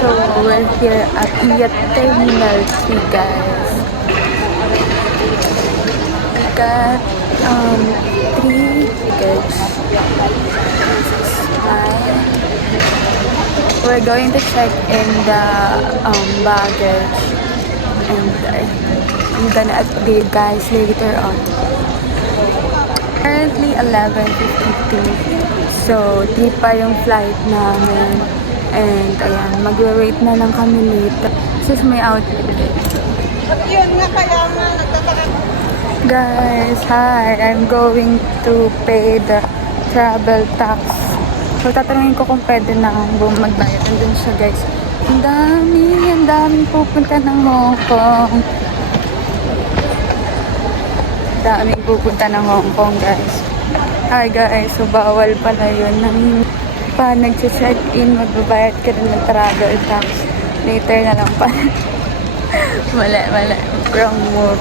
So we're here at Iyat Terminal 3, guys. We got 3 tickets. We're going to check in the baggage, and I'm gonna update guys later on. Currently 11:52, so 3 pa yung flight namin. And ayan, magwe-wait na lang kami later. This is my outfit. Guys, hi! I'm going to pay the travel tax. So, tatanungin ko kung pwede na akong magbayad. Andun siya, guys. Ang daming pupunta ng Hong Kong. Daming pupunta ng Hong Kong, guys. Hi, guys. So, bawal pala yun. Pa nag-check-in, magbabayad ka rin ng travel tax. Later na lang pa. mali. Wrong move.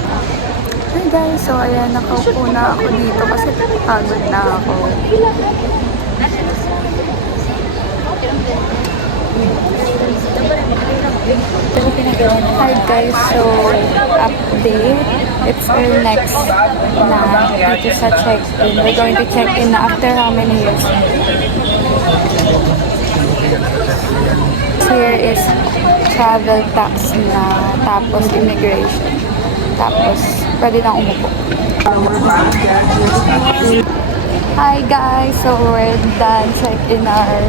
Hi guys, so ayan, nakaupo na ako dito kasi pagod na ako. Hi guys, so update. It's our next na dito sa check-in. We're going to check in after how many years? Here is travel tax na, tapos immigration. Tapos, pwede nang umupo. Hi guys! So, we're done check-in our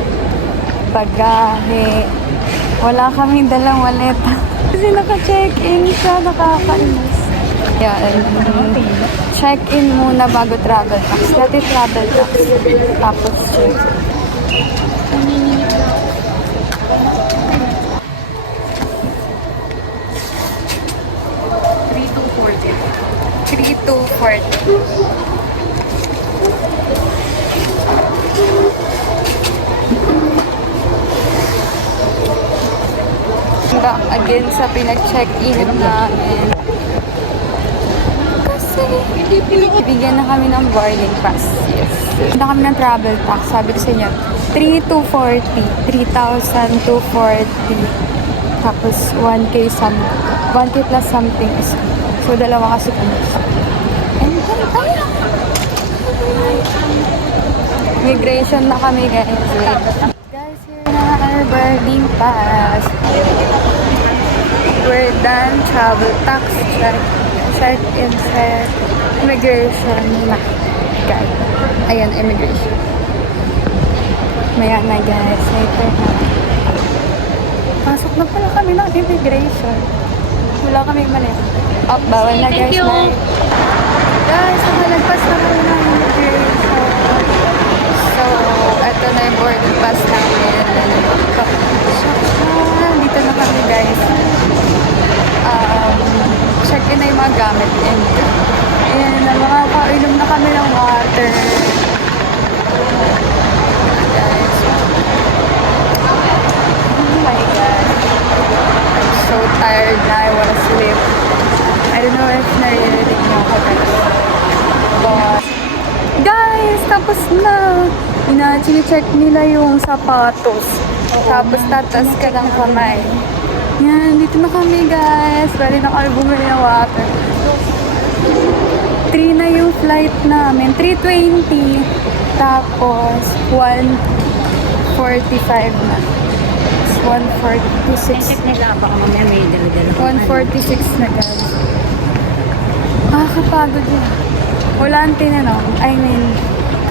bagahe. Wala kaming dalang waleta. Kasi naka-check-in siya, nakakainis. Yan. Check-in muna bago travel tax. Dati travel tax. Tapos check. 3,240. Back again sa pinag-check-in namin. Kasi bigyan na kami ng boarding pass. Yes. Bigyan na kami ng travel tax. Sabi ko sa inyo, 3,240. Tapos 1K plus something is. So, dalawa kasi kami. And then, migration na kami, guys. Guys, here na our boarding pass. We're done. Travel tax check-in, check. Immigration na. Guys. Ayan, immigration. Maya na, guys. Later na. Pasok na pala kami ng immigration. Wala kami mali. Oh, bawal na, guys. Guys, nalagpas na kami ng immigration. So, eto na yung boarding pass namin. Dito na kami, guys. Check-in na yung mga gamit. And nakakainom na kami ng water. Guys. Oh my God. I'm so tired na. I wanna sleep. I don't know if naririnig niyo ako, guys. But, guys, tapos na. Chine-check nila yung sapatos. Tapos, tatas ka ng kamay. Yan, dito na kami, guys. Pwede na kami bumili ng water. 3 na yung flight namin. 3:20. Tapos, 1:45 na. 1:46. Nila baka mamaya may dala-dala. 1:46 na, guys. Nakakapagod yun. Wala ang tinanong. I mean,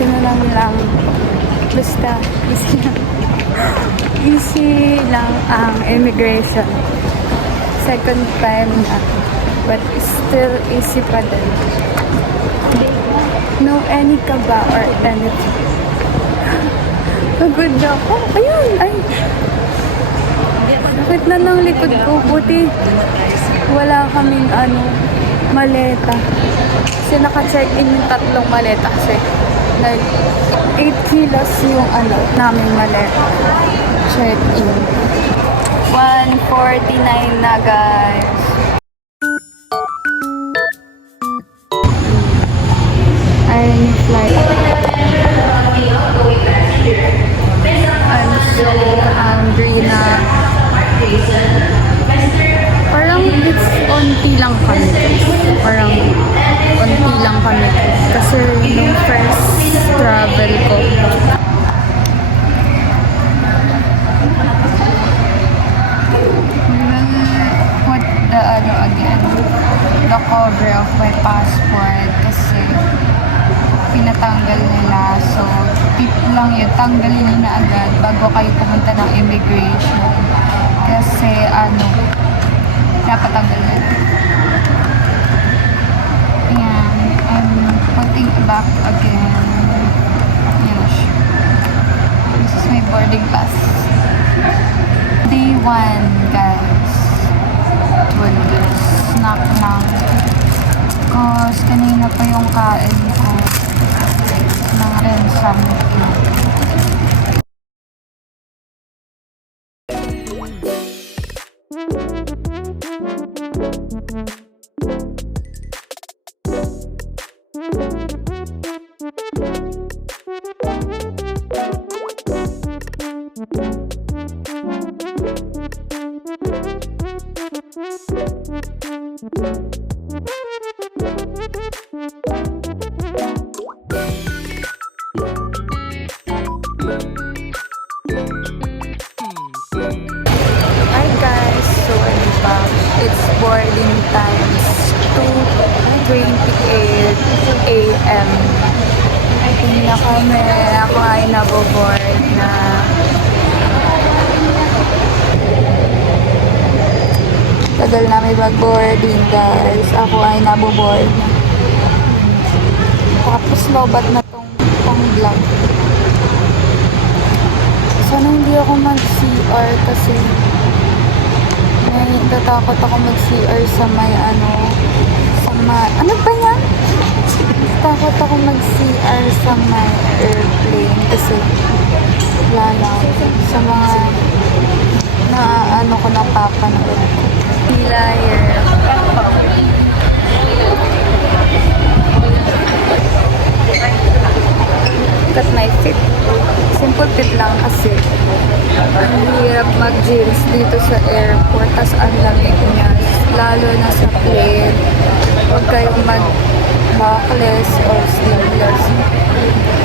tinanong lang. Basta, easy lang. Easy lang ang immigration. Second time na. But still easy pa din. No any kaba or anything. Pagod ako. Ayun! Ay! Sakit na ng likod ko. Buti wala kaming maleta. Kasi naka-check-in yung 3 maleta kasi 8 kilos yung namin maleta. Check-in. 149 na guys. Ayun yung flight. I'm so hungry na. Parang it's onti lang kami guys. Parang onti lang kami. Kasi nung first travel ko, put the again, the cover of my passport kasi pinatanggal nila. So, tip lang yun, tanggalin nyo na agad bago kayo pumunta ng immigration. Kasi napatanggal nila. Ayan, I'm putting back again. Ayan siya. This is my boarding pass. Day 1, guys. Snack lang. Cause kanina pa yung kain ko ng something. Hi guys, so I'm back. It's boarding time. 2:28 a.m. Hindi na kami. Ako ay naboboard na. Tagal namin mag-boarding guys. Ako ay naboboard na. Tapos lobat na tong vlog. Sana hindi ako mag-CR kasi natatakot ako mag-CR sa may ano ba yan? Takot ako mag-CR sa may airplane kasi wala sa mga ko napapanood ko. Liar. Look at my fit. Simple fit lang kasi ang hirap mag-jeans dito sa airport tas ang lamig niya. Lalo na sa plane. Huwag kayong mag-backless or sleeveless.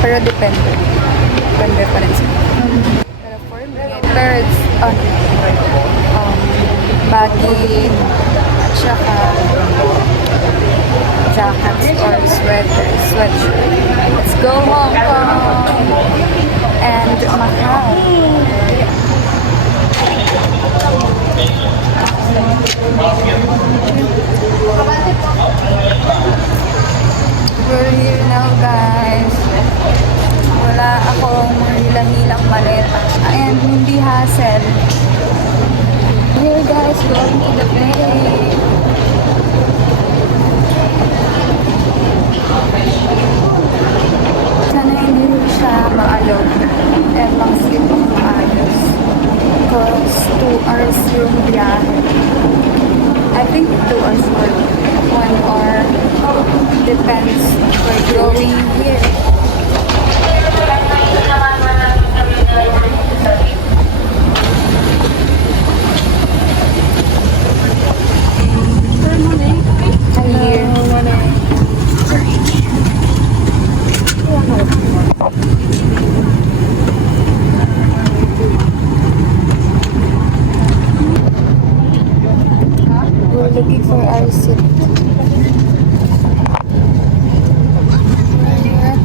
Pero depende. Depende pa rin siya. Pero for me, birds on baggy at saka jackets or sweatshirt. Let's go Hong Kong and Macau. We're here now guys. Wala akong hilang-hilang maleta and hindi hassle. Here guys, going to the plane. Sana hindi mo siya ma-alog and mang-sleep ang maayos. Because 2 hours yung biyahe. I think 2 hours or 1 hour. Depends. We're going here. We're looking for our seat. We're at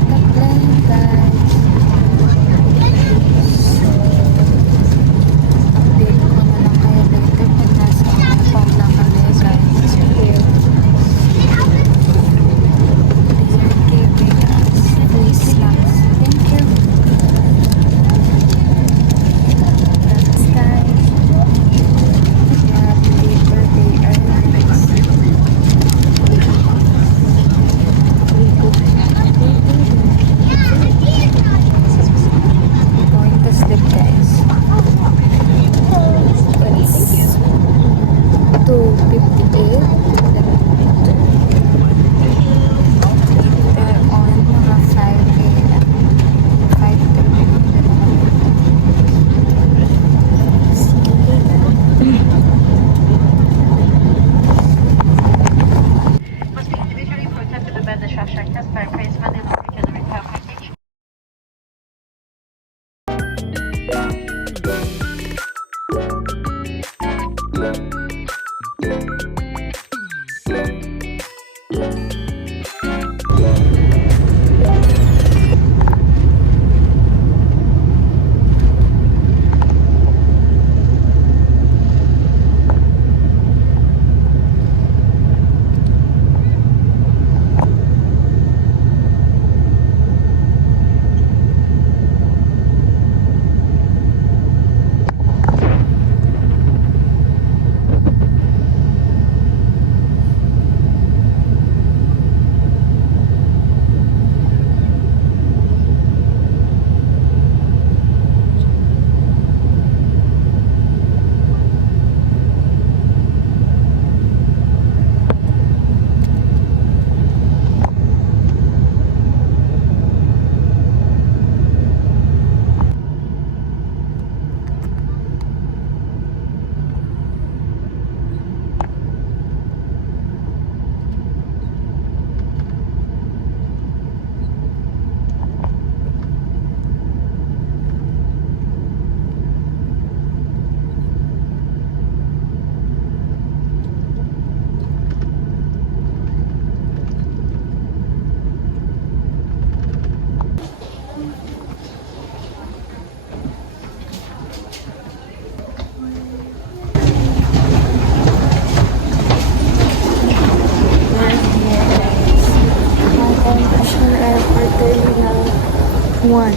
1.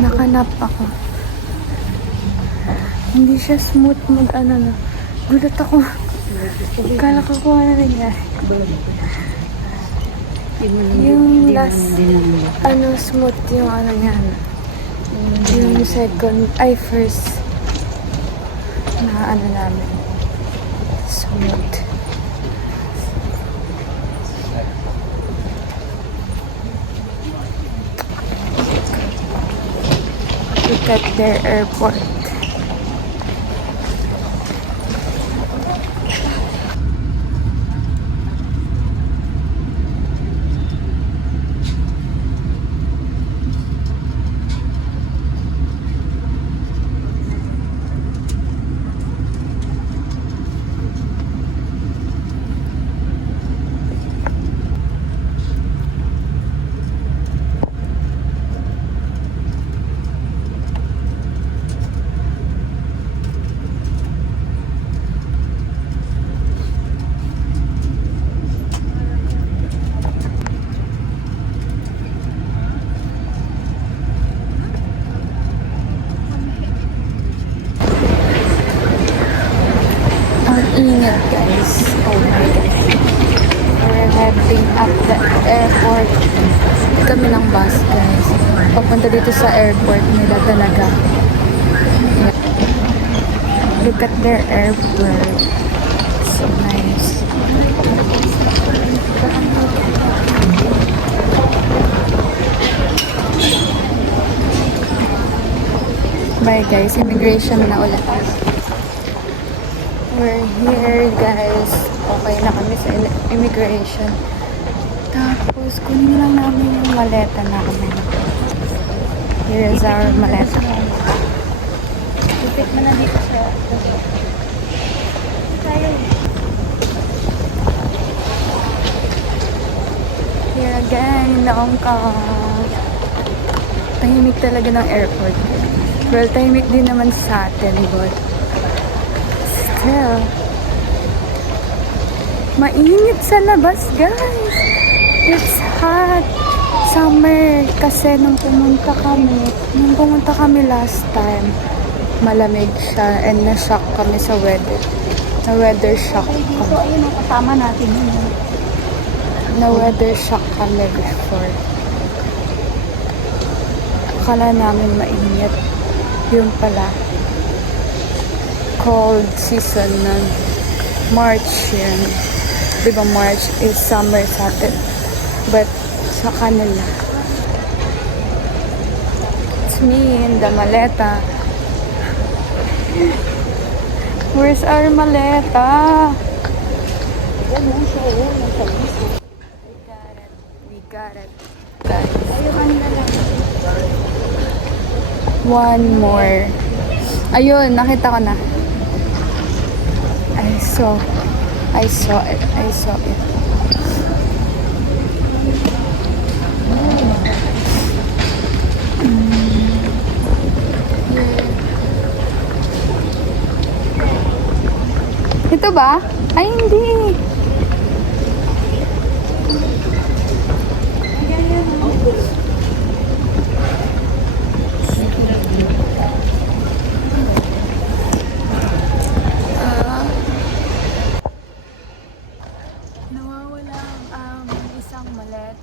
Nakanap ako. Hindi siya smooth na. Gulat ako. Kala ko kung ano nangyari. Yung last, smooth yung niya. Yung second, first na namin. Smooth. Look at their airport. Ingat guys. Oh my God. We're heading up the airport. Kami ng bus guys. Papunta dito sa airport nila talaga. Yeah. Look at their airport. So nice. Bye guys. Immigration na ulit. We're here, guys. Okay na kami sa immigration. Tapos, kunin lang namin yung maleta namin. Here is our maleta. Ipit mo na dito sa... Here again, in Hong Kong. Tahimik talaga ng airport. Well, tahimik din naman sa atin, but... mainit sa labas guys. It's hot. Summer kasi nung pumunta kami last time, malamig siya and na-shock kami sa weather. Na-weather shock kami. Kasama natin yun. Na-weather shock kami before. Akala namin mainit. Yun pala. Cold season ng March yun. Diba March is summer sa atin. But sa kanila. It's me in the maleta. Where's our maleta? We got it. Guys. One more. Ayun, nakita ko na. I saw it. Ito ba? Ay, hindi. Nawawala ang isang malet.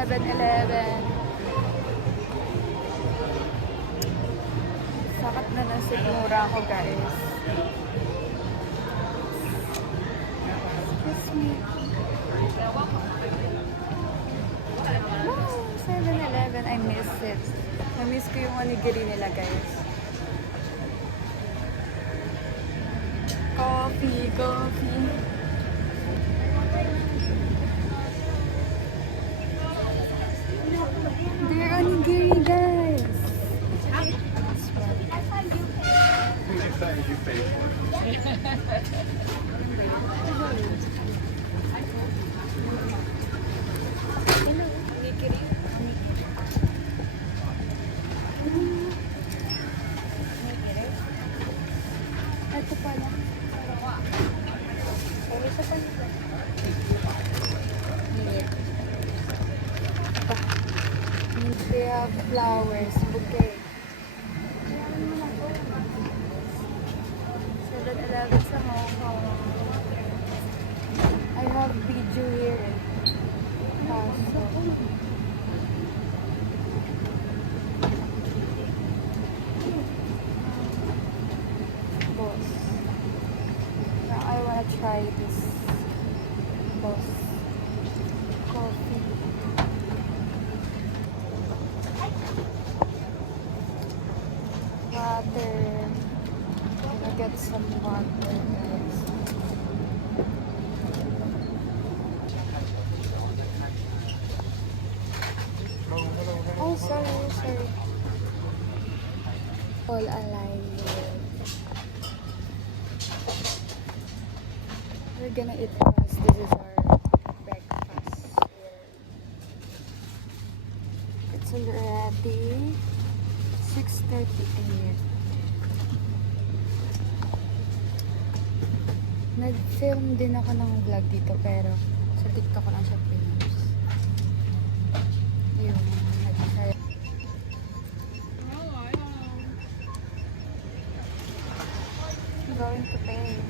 7-Eleven. Sakat na ng sigmura ko, guys. Excuse me. Wow, 7-Eleven. I miss it. Na-miss ko yung onigiri nila, guys. Coffee, coffee. They're onigiri, guys. You paid for it. Ito pala. Ay, isa pa nito. They have flowers, bouquet. 7-Eleven sa Hong Kong. I have Biju here. Kaso. Boss. Now I wanna try this. Boss. Coffee. Water. Gonna get some water, guys. Oh, sorry. All alive. We're gonna eat fast. This is our breakfast here. It's already 6:38. Nag-film din ako ng vlog dito pero sa TikTok ko lang siya pinost. Yung nag-try. I'm going to pay.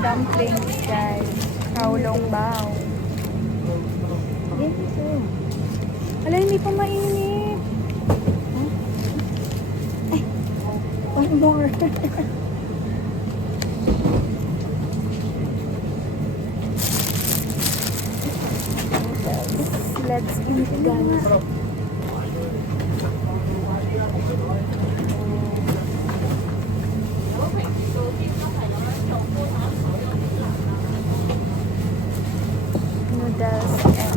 Dumplings, guys. Kaulong bao. Ala, hindi pa mainit. Ay, one more. Let's eat, guys. Noodles and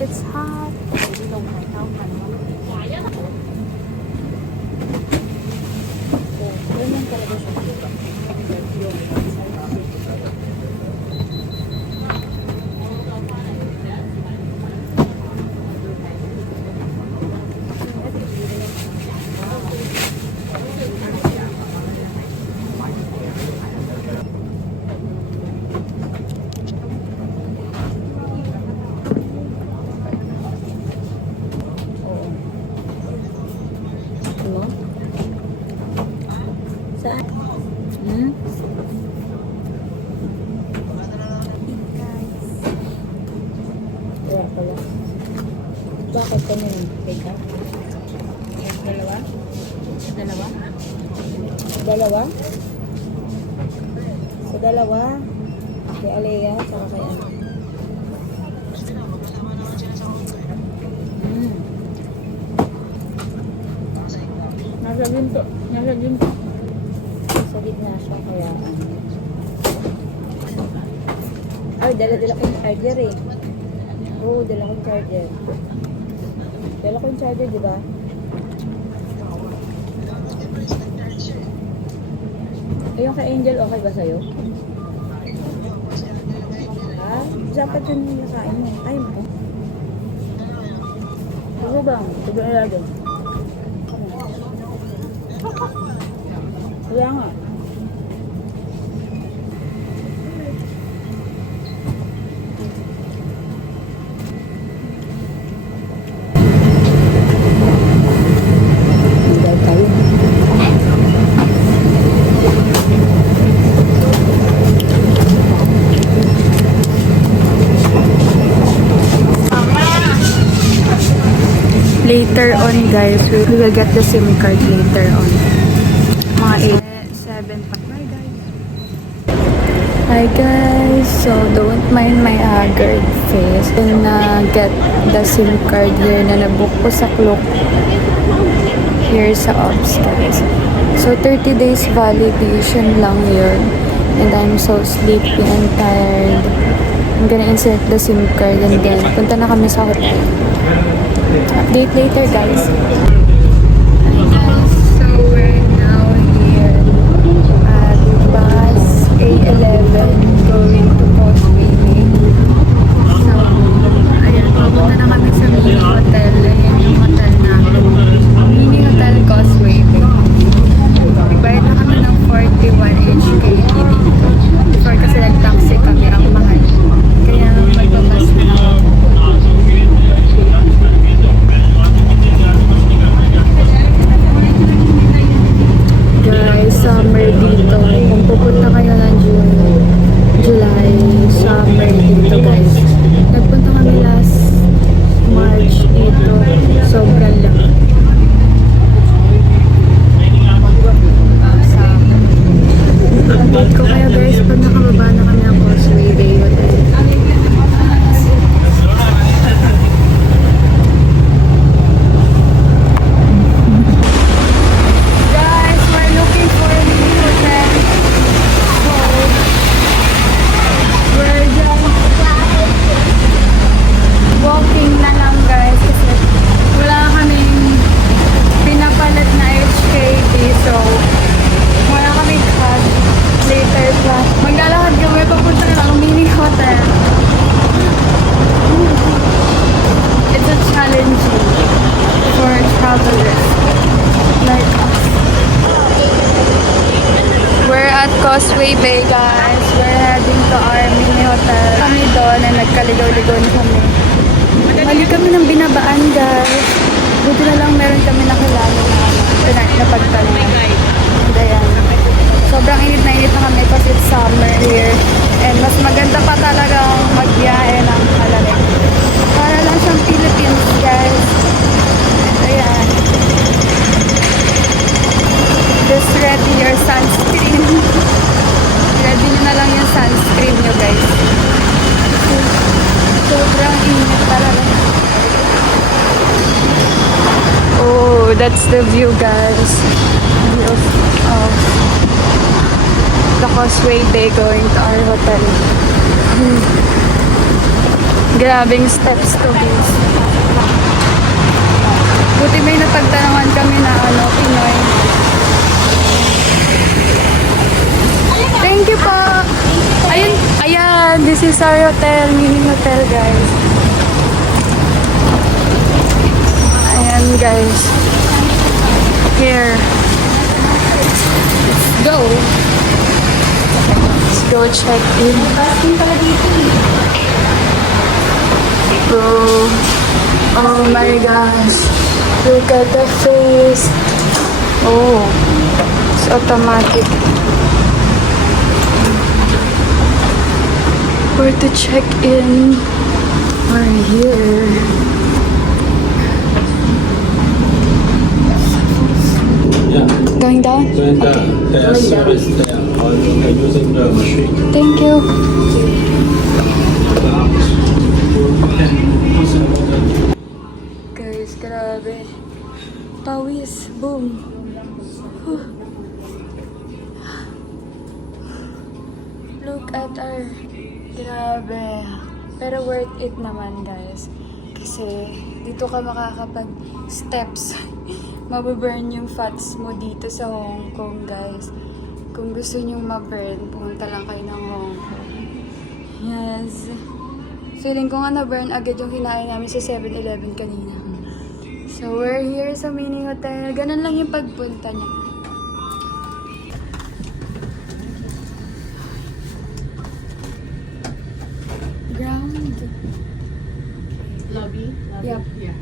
it's hot. Ano? Saan? Hmm? Wala pala. Bakit ka nang take up? Dalawa? Dalawa? Dalawa? Sa dalawa? Kay Alea, saka kay ano? Nasa ginto. Sa gitna siya, kaya ano. Ay, dala-dala ko yung charger eh. Oo, dala ko yung charger. Dala ko yung charger, di ba? Eh, yung kay Angel, okay ba sa'yo? Ha? dapat yun yung nakain mo. Tayo mo. Ano ba? Tigil na lagi. Kaya nga. Later on guys, we will get the SIM card later on. Mga 8, 7 pa. Bye guys! Hi guys! So don't mind my haggard face. When get the SIM card here na nabook ko sa Klook here sa Ops guys. So 30 days validation lang yun. And I'm so sleepy and tired. I'm gonna insert the SIM card and then punta na kami sa hotel. Update later, guys. Hi guys, so we're now here at bus A11 going to Causeway Bay. So, ayan, pupunta na kami sa mini hotel. Ayan yung hotel namin. Mini Hotel Causeway Bay. Nagbayad na kami ng 41 HK dito. Before kasi nag-taxi kami, ang mahal. Kaya magbabas na ako. Guys, summer dito. Kung pupunta kayo ng July, summer dito guys. Nagpunta kami last March dito. Sobrang lang. Update ko kayo guys pag nakababa na kami ng Causeway Bay Hotel. Guys, we're looking for a new hotel. So, we're just walking na lang guys kasi wala kaming pinapalit na HKD. So, wala kaming card later pa. Maglalakad kami papunta na lang mini hotel. It's a challenging for travelers like us. We're at Causeway Bay guys. We're heading to our mini hotel. Kami doon na nagkaligaw-ligaw na kami. Mali kami ng binabaan guys. Buti na lang meron kami nakilala na napagtanong. And ayan. Sobrang init na kami kasi it's summer here. And mas maganda pa talagang magbiyahe ng malamig. Para lang siyang Philippines guys. And ayan. Just ready your sunscreen. Ready nyo na lang yung sunscreen nyo guys. Sobrang init talaga. Oh, that's the view guys. View of the Causeway Bay going to our hotel. Grabing steps to this. Buti may napagtanungan kami na Pinoy. Thank you po! Ayan, this is our hotel, mini hotel guys. Ayan guys. Here. Let's go! Let's go check in. Oh my gosh. Look at the face. Oh, it's automatic. Where to check in? We're here. Yeah, Going down? going down. There's service there using the machine. Thank you. Guys, grabe. Pawis. Boom. Huh. Look at our... Grabe. Pero worth it naman, guys. Kasi dito ka makakapag-steps. Mababurn yung fats mo dito sa Hong Kong, guys. Kung gusto nyo ma-burn, pumunta lang kayo ng Hong Kong. Yes. Feeling ko nga na-burn agad yung kinain namin sa 7-Eleven kanina. So, we're here sa mini hotel. Ganun lang yung pagpunta niya. Ground. Lobby? Yep. Yeah.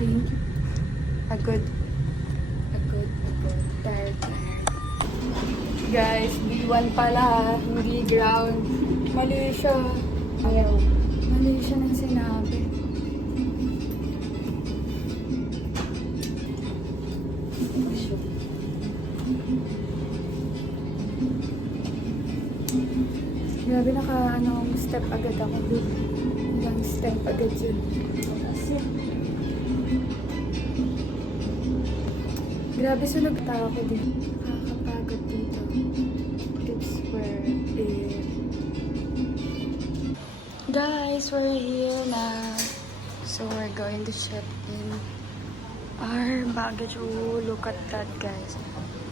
Thank you. Agod. Tired. Guys, B1 pala. Hindi ground. Mali siya. Ayaw. Mali siya ng sinabi. Grabe step agad ako. Ilang step agad yun. Grabe sunog tao ko din. Nakakapagod dito. It's where Guys, we're here now. So we're going to check in our baggage. Oh, look at that, guys.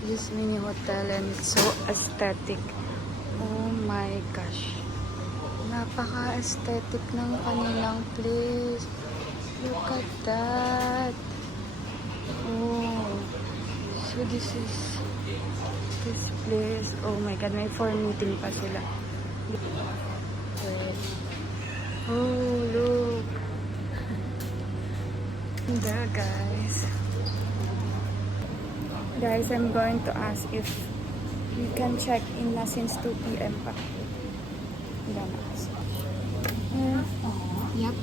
This mini hotel and it's so aesthetic. Oh my gosh. Napaka-aesthetic ng kanilang place. Look at that. Oh. So this is this place. Oh my god, may 4 meeting pa sila. Wait. Oh, look. There, guys. Guys, I'm going to ask if we can check in na since 2 p.m. pa. Yep.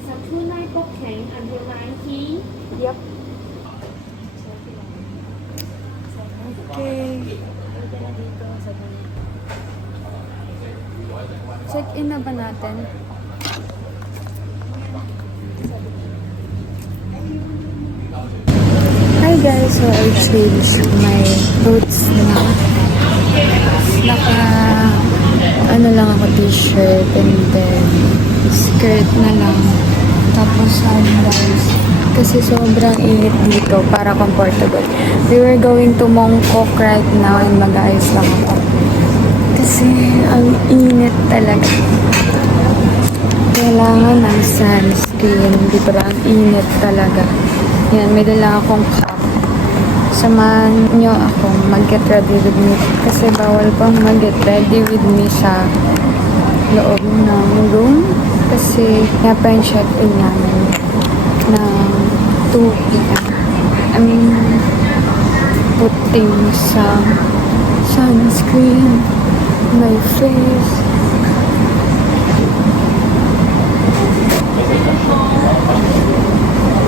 So 2-night booking and your 9 key. Yep. Okay. Check in na ba natin? Hi guys, so I changed my clothes na. Ano lang ako, t-shirt and then skirt na lang. Tapos sandals. Kasi sobrang init dito para comfortable. We were going to Mongkok right now and mag-ayos lang ako. Kasi ang init talaga. Kailangan ng sunscreen. Di ba ang init talaga. Yan, may dala akong cup. Samahan nyo akong mag-get ready with me. Kasi bawal pang mag-get ready with me sa loob ng room. Kasi nga pa yung check-in namin ng 2 p.m. I mean, putting some sunscreen my face.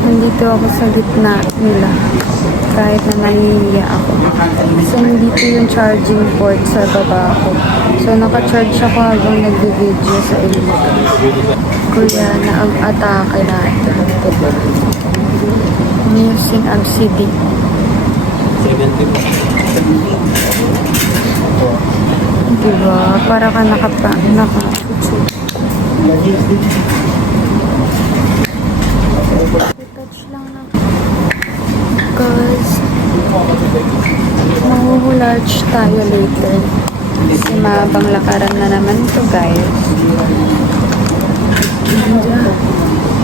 Nandito ako sa gitna nila. Kahit na nahihiya ako. Kasi nandito yung charging port sa baba ko. So, naka-charge ako habang nag-video sa inyo. Kuya, na-atake natin. I'm using LCD. Diba? Para ka touch lang na. Because mahuhulage tayo later. Kasi mahabang lakaran na naman to, guys.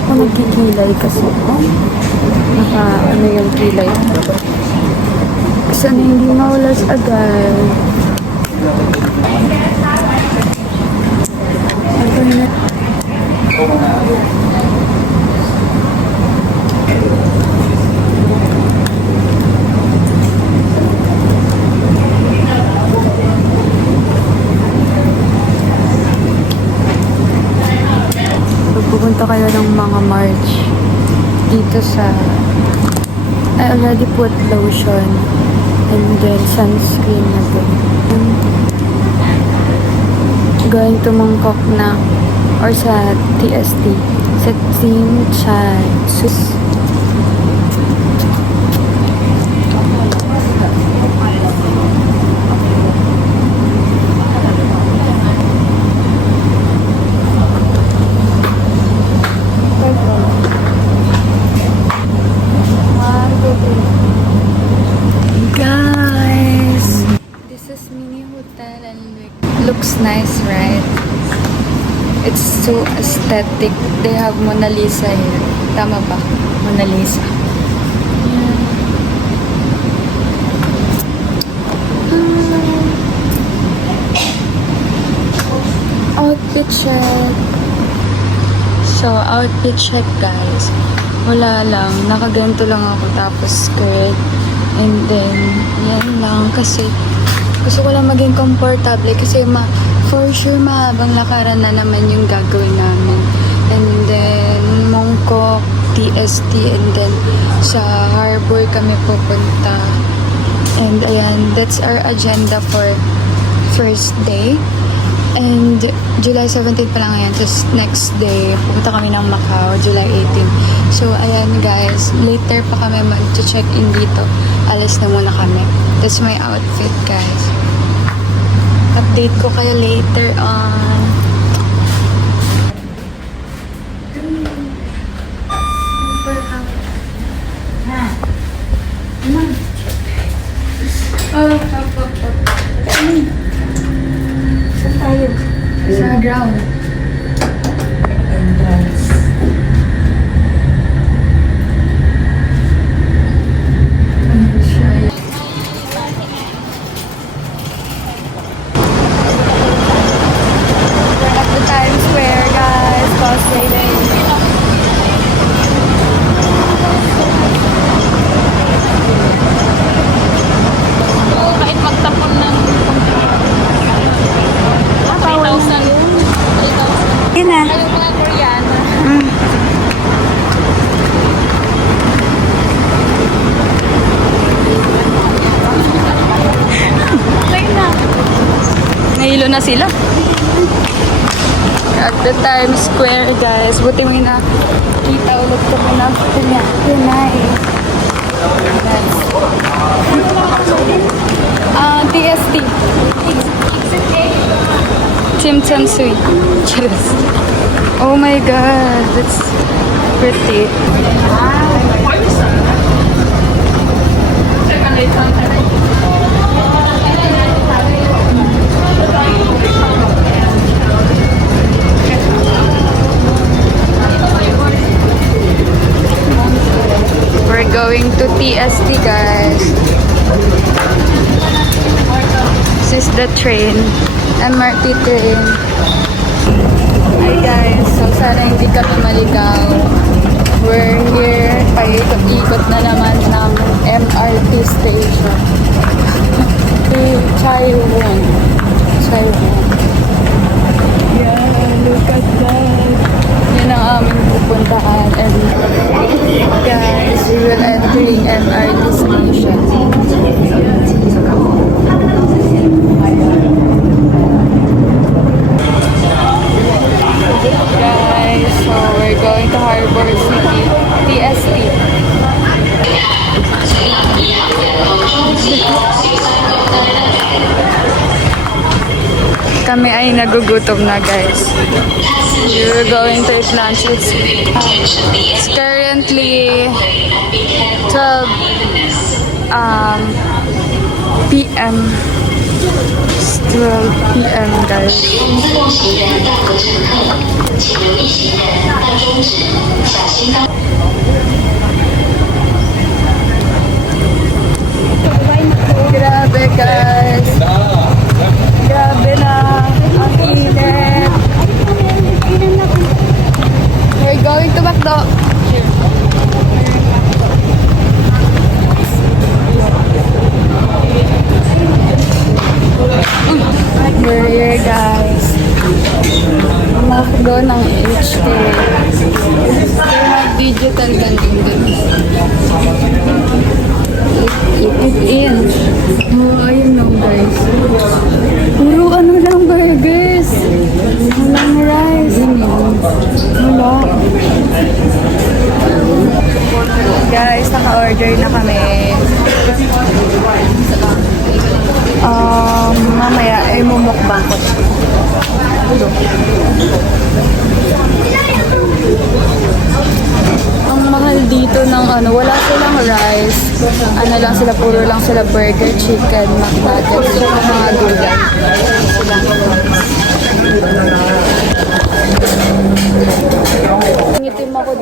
Ako nagkikilay kasi. Ano yung kilay. Kasi hindi mahulas agad. Ako na. Pupunta kayo ng mga March dito sa I already put lotion and then sunscreen na din. Going to Mongkok na or sa TST sa Tsim Sha Tsui. It's so aesthetic. They have Mona Lisa here. Tama ba? Mona Lisa. Outfit check. So, outfit check guys. Wala lang. Nakaganto lang ako tapos skirt. And then, yan lang. Kasi, gusto ko lang maging komportable. Kasi for sure mahabang lakaran na naman yung gagawin namin. And then, Mongkok, TST, and then sa Harbor kami pupunta. And ayan, that's our agenda for first day. And July 17 pa lang ngayon. Tapos next day, pupunta kami ng Macau, July 18. So, ayan guys. Later pa kami mag-check in dito. Alis na muna kami. That's my outfit, guys. Update ko kayo later on. Tayo. Sa ground. Entrance. We're at the Times Square, guys. Cosplaying. Kahit magtapon ng 3,000. Yun na. Ayaw mga Koreana. Okay na. Nahilo na sila. At the Times Square, guys. Buti may nakita ulit ko na. Yun na eh. TST. Chimchansui. Cheers. Oh my god, that's pretty. We're going to TST, guys. This is the train. MRT train. Hi guys, so sana hindi kami maligaw. We're here, paikot-ikot na naman ng MRT station. To Chaiwon. Yeah, look at that. Yun ang aming pupuntahan. And guys, we will entering MRT station. Guys, so we're going to Harbor City, TST. Kami ay nagugutom na, guys. We're going to eat lunch. It's currently 12 p.m. It's 12 p.m. guys. Grabe guys. Grabe na. Ang init. We're going to McDo. We're here guys. McDo ng HK. They have digital vending din. It in. Oh, ayun lang guys. Puro ano lang burgers. Walang rice. Wala. Guys, naka-order na kami. Mamaya ay mumukbang ko. Ang mahal dito ng ano, wala silang rice. Ano lang sila, puro lang sila burger, chicken, McNuggets, mga gulay.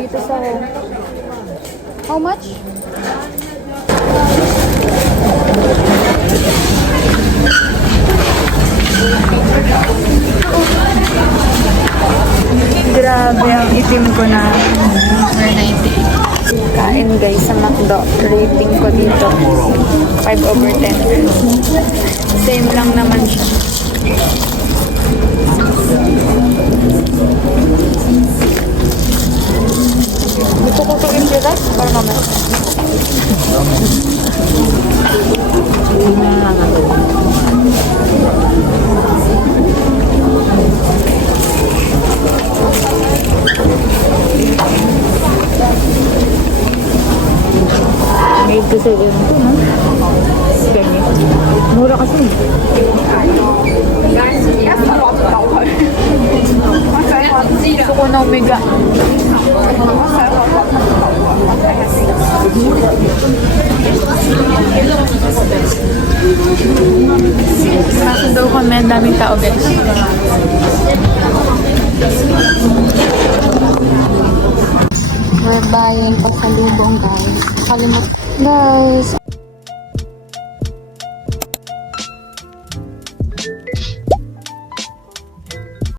dito sa How much? Grabe ang itim ko na. 490. Kain guys sa McDo. Rating ko dito 5/10. Same lang naman siya. Gusto ko ito yung bigas para mamaya. Made ko sa iyo ito, no? Ganyan. Mura kasi. Gusto ko na umiga. Kaso daw kami, ang daming tao guys. We're buying pasalubong guys. Kalimut guys.